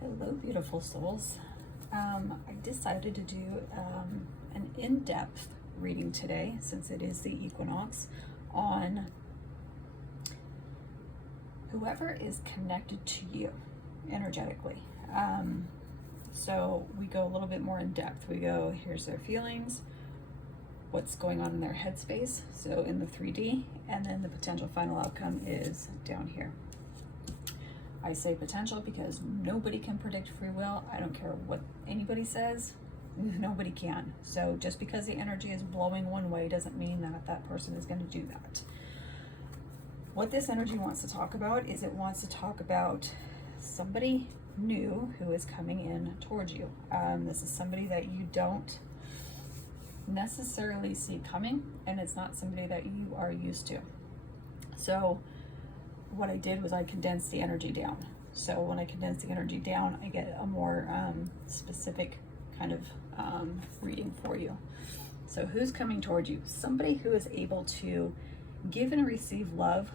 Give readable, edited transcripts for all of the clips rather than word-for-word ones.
Hello, beautiful souls. I decided to do an in-depth reading today, since it is the equinox, on whoever is connected to you energetically. So we go a little bit more in depth. We go, here's their feelings, what's going on in their headspace, so in the 3D, and then the potential final outcome is down here. I say potential because nobody can predict free will. I don't care what anybody says, nobody can. So just because the energy is blowing one way doesn't mean that that person is going to do that. What this energy wants to talk about is it wants to talk about somebody new who is coming in towards you. This is somebody that you don't necessarily see coming, and it's not somebody that you are used to. So what I did was I condensed the energy down. So when I condense the energy down, I get a more specific kind of reading for you. So who's coming towards you? Somebody who is able to give and receive love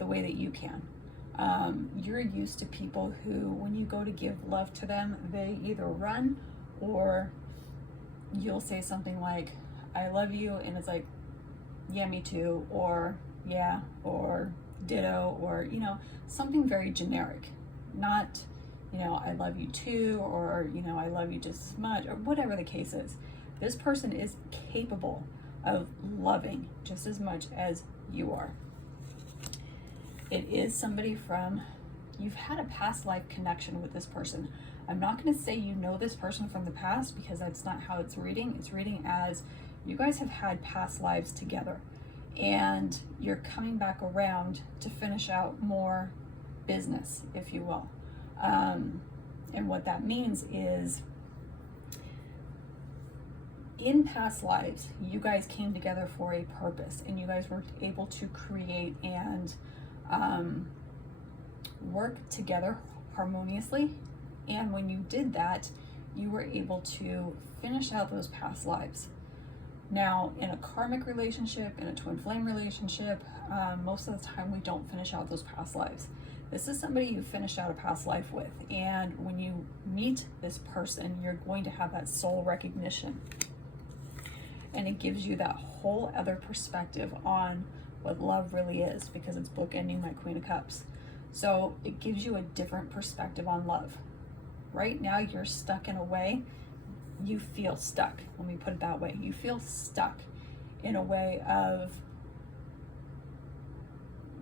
the way that you can. You're used to people who, when you go to give love to them, they either run, or you'll say something like, I love you, and it's like, yeah, me too, or yeah, or ditto, or something very generic, not I love you too, or I love you just as much, or whatever the case is. This person is capable of loving just as much as you are. It is somebody from, you've had a past life connection with this person. I'm not going to say you know this person from the past, because that's not how it's reading. It's reading as you guys have had past lives together, and you're coming back around to finish out more business, if you will. And what that means is, in past lives, you guys came together for a purpose, and you guys were able to create and work together harmoniously. And when you did that, you were able to finish out those past lives. Now, in a karmic relationship, in a twin flame relationship, most of the time we don't finish out those past lives. This is somebody you finished out a past life with, and when you meet this person, you're going to have that soul recognition, and it gives you that whole other perspective on what love really is, because it's bookending my Queen of Cups. So it gives you a different perspective on love. Right now, you're stuck in a way. You feel stuck. Let me put it that way. You feel stuck in a way of,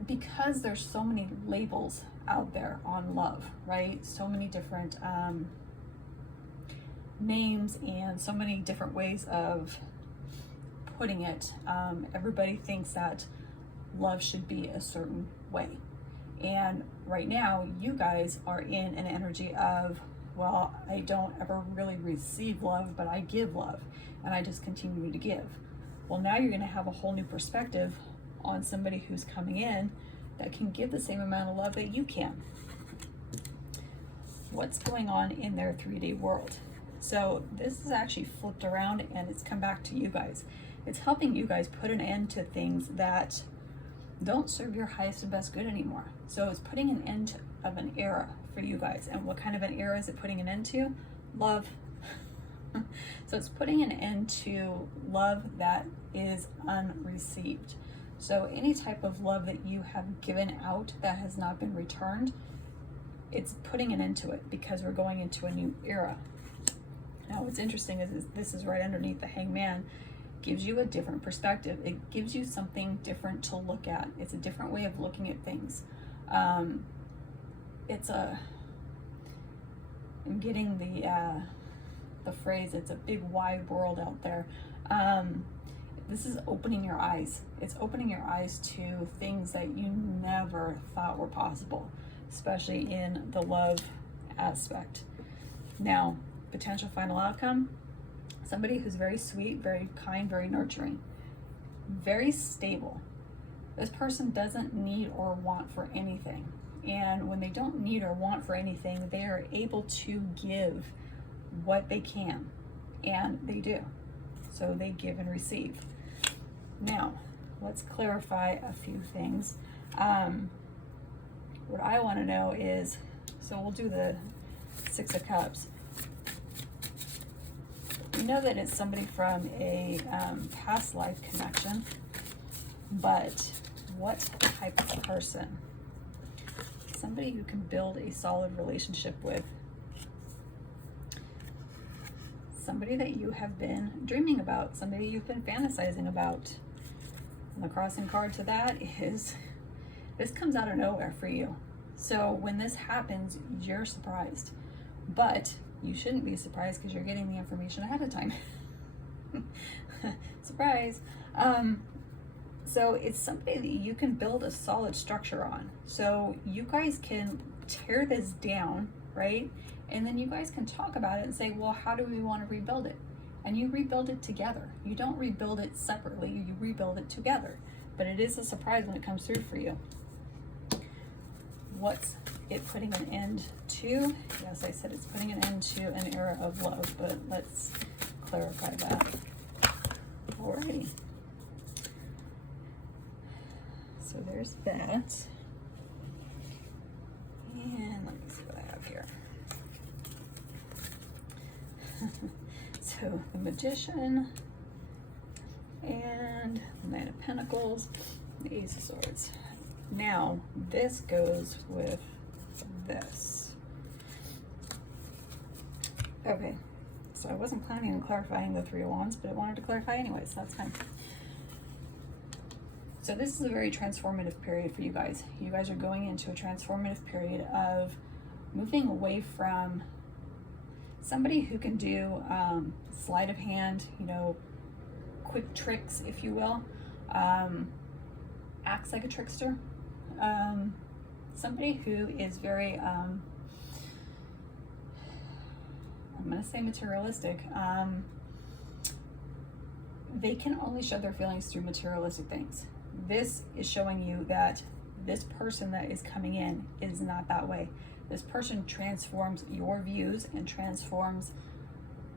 because there's so many labels out there on love, right? So many different names and so many different ways of putting it. Everybody thinks that love should be a certain way. And right now, you guys are in an energy of, well, I don't ever really receive love, but I give love, and I just continue to give. Well, now you're going to have a whole new perspective on somebody who's coming in that can give the same amount of love that you can. What's going on in their 3D world? So this is actually flipped around, and it's come back to you guys. It's helping you guys put an end to things that don't serve your highest and best good anymore. So it's putting an end of an era for you guys. And what kind of an era is it putting an end to? Love. So it's putting an end to love that is unreceived. So any type of love that you have given out that has not been returned, it's putting an end to it, because we're going into a new era. Now what's interesting is this is right underneath the Hangman. Gives you a different perspective. It gives you something different to look at. It's a different way of looking at things. I'm getting the phrase, it's a big wide world out there. This is opening your eyes. It's opening your eyes to things that you never thought were possible, especially in the love aspect. Now, potential final outcome, somebody who's very sweet, very kind, very nurturing, very stable. This person doesn't need or want for anything. And when they don't need or want for anything, they are able to give what they can, and they do. So they give and receive. Now, let's clarify a few things. What I want to know is, so we'll do the Six of Cups. You know that it's somebody from a past life connection, but what type of person? Somebody who can build a solid relationship with. Somebody that you have been dreaming about, somebody you've been fantasizing about. And the crossing card to that is, this comes out of nowhere for you. So when this happens, you're surprised. But you shouldn't be surprised because you're getting the information ahead of time. Surprise. So it's somebody that you can build a solid structure on. So you guys can tear this down, right? And then you guys can talk about it and say, well, how do we want to rebuild it? And you rebuild it together. You don't rebuild it separately, you rebuild it together. But it is a surprise when it comes through for you. What's it putting an end to? Yes, I said it's putting an end to an era of love, but let's clarify that. Alrighty. So there's that. And let me see what I have here. So the Magician and the Knight of Pentacles, the Ace of Swords. Now this goes with this. Okay, so I wasn't planning on clarifying the Three of Wands, but I wanted to clarify anyways, so that's fine. So this is a very transformative period for you guys. You guys are going into a transformative period of moving away from somebody who can do sleight of hand, you know, quick tricks, if you will, acts like a trickster. Somebody who is very, I'm going to say materialistic. They can only show their feelings through materialistic things. This is showing you that this person that is coming in is not that way. This person transforms your views and transforms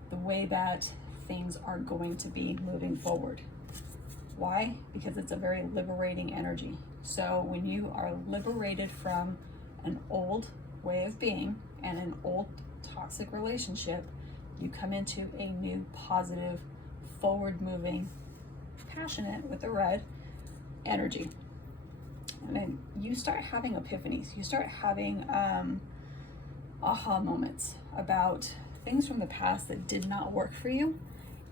the way that things are going to be moving forward. Why? Because it's a very liberating energy. So when you are liberated from an old way of being and an old toxic relationship, you come into a new positive, forward-moving, passionate with the red energy. And then you start having epiphanies. You start having aha moments about things from the past that did not work for you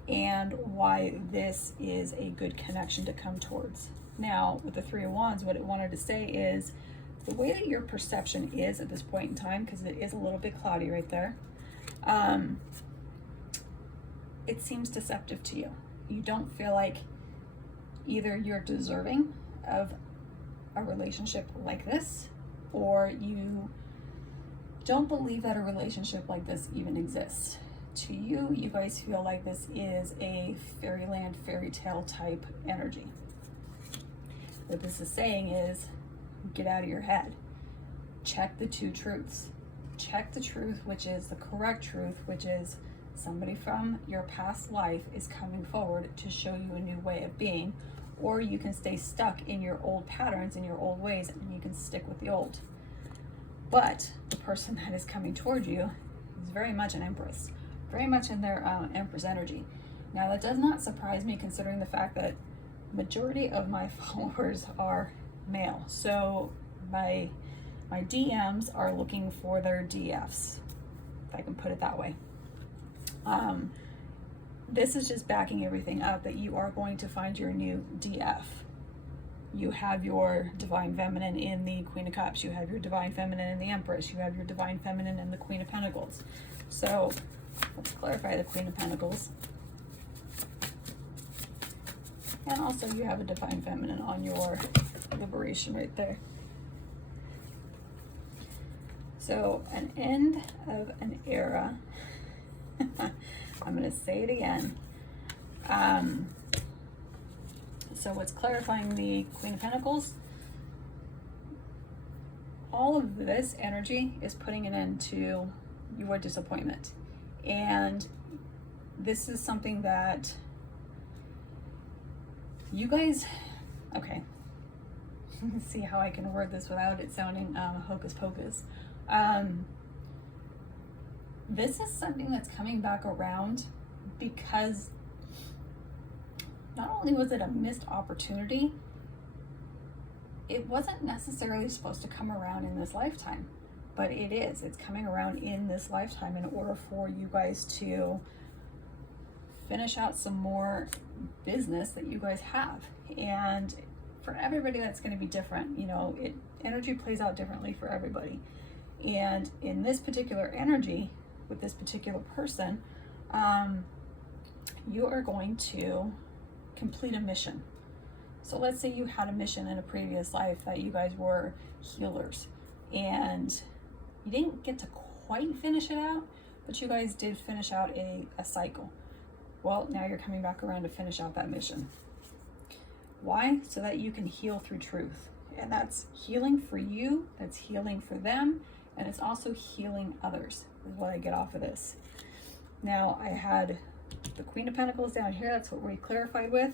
and why this is a good connection to come towards. Now, with the Three of Wands, what it wanted to say is the way that your perception is at this point in time, because it is a little bit cloudy right there, it seems deceptive to you. You don't feel like either you're deserving of a relationship like this, or you don't believe that a relationship like this even exists. To you, you guys feel like this is a fairyland, fairy tale type energy. What this is saying is, get out of your head. Check the two truths. Check the truth, which is the correct truth, which is somebody from your past life is coming forward to show you a new way of being, or you can stay stuck in your old patterns, in your old ways, and you can stick with the old. But the person that is coming toward you is very much an Empress, very much in their Empress energy. Now that does not surprise me, considering the fact that majority of my followers are male. So my DMs are looking for their DFs, if I can put it that way. This is just backing everything up that you are going to find your new DF. You have your Divine Feminine in the Queen of Cups. You have your Divine Feminine in the Empress. You have your Divine Feminine in the Queen of Pentacles. So let's clarify the Queen of Pentacles. And also you have a Divine Feminine on your liberation right there. So an end of an era. I'm going to say it again. So what's clarifying the Queen of Pentacles? All of this energy is putting an end to your disappointment. And this is something that you guys, okay, let's see how I can word this without it sounding hocus pocus. This is something that's coming back around because not only was it a missed opportunity, it wasn't necessarily supposed to come around in this lifetime, but it is. It's coming around in this lifetime in order for you guys to finish out some more business that you guys have. And for everybody, that's going to be different. You know, energy plays out differently for everybody. And in this particular energy, with this particular person, you are going to complete a mission. So let's say you had a mission in a previous life that you guys were healers and you didn't get to quite finish it out, but you guys did finish out a cycle. Well, now you're coming back around to finish out that mission. Why? So that you can heal through truth. And that's healing for you, that's healing for them, and it's also healing others, is what I get off of this. Now, I had the Queen of Pentacles down here. That's what we clarified with.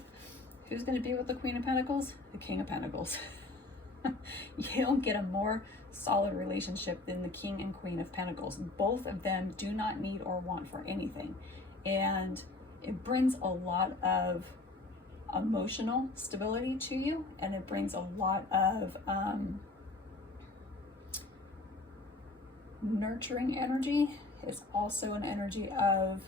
Who's going to be with the Queen of Pentacles? The King of Pentacles. You don't get a more solid relationship than the King and Queen of Pentacles. Both of them do not need or want for anything. And it brings a lot of emotional stability to you, and it brings a lot of nurturing energy. It's also an energy of,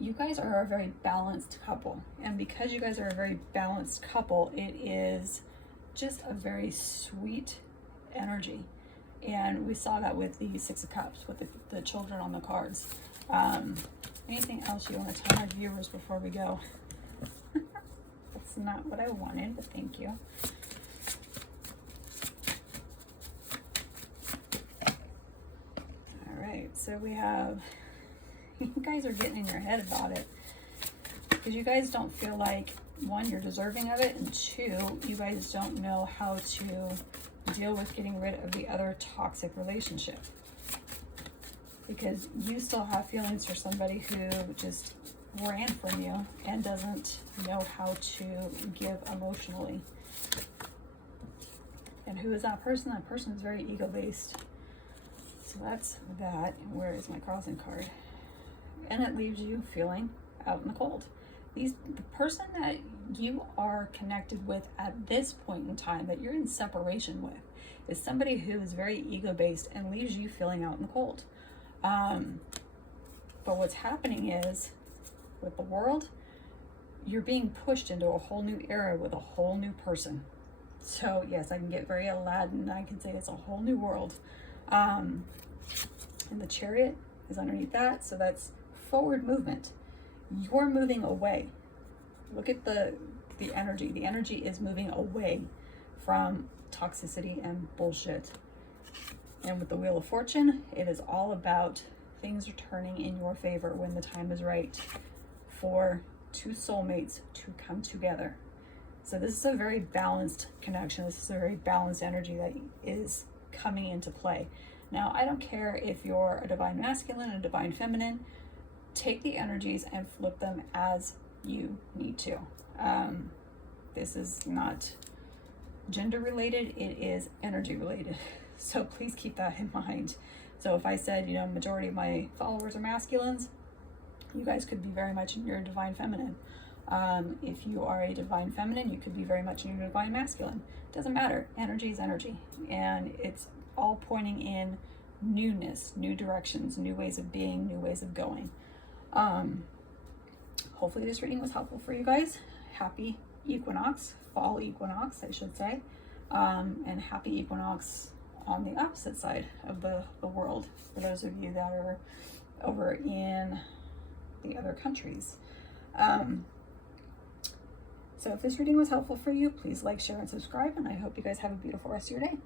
you guys are a very balanced couple, and because you guys are a very balanced couple, it is just a very sweet energy. And we saw that with the Six of Cups, with the children on the cards. Anything else you want to tell my viewers before we go? That's not what I wanted, but thank you. All right, so we have, you guys are getting in your head about it because you guys don't feel like, one, you're deserving of it, and two, you guys don't know how to deal with getting rid of the other toxic relationship, because you still have feelings for somebody who just ran from you and doesn't know how to give emotionally. And who is that person? That person is very ego-based. So that's that. And where is my crossing card? And it leaves you feeling out in the cold. The person that you are connected with at this point in time, that you're in separation with, is somebody who is very ego-based and leaves you feeling out in the cold. But what's happening is, with the world, you're being pushed into a whole new era with a whole new person. So yes, I can get very Aladdin. I can say it's a whole new world. And the Chariot is underneath that. So that's forward movement. You're moving away. Look at the energy. The energy is moving away from toxicity and bullshit. And with the Wheel of Fortune, it is all about things are turning in your favor when the time is right for two soulmates to come together. So this is a very balanced connection. This is a very balanced energy that is coming into play. Now, I don't care if you're a divine masculine, a divine feminine. Take the energies and flip them as you need to. This is not gender related, it is energy related. So please keep that in mind. So if I said, you know, majority of my followers are masculines, you guys could be very much in your divine feminine. If you are a divine feminine, you could be very much in your divine masculine. Doesn't matter. Energy is energy. And it's all pointing in newness, new directions, new ways of being, new ways of going. Hopefully this reading was helpful for you guys. Happy Equinox, fall equinox, I should say. And happy Equinox on the opposite side of the world, for those of you that are over in the other countries. So if this reading was helpful for you, please like, share, and subscribe, and I hope you guys have a beautiful rest of your day.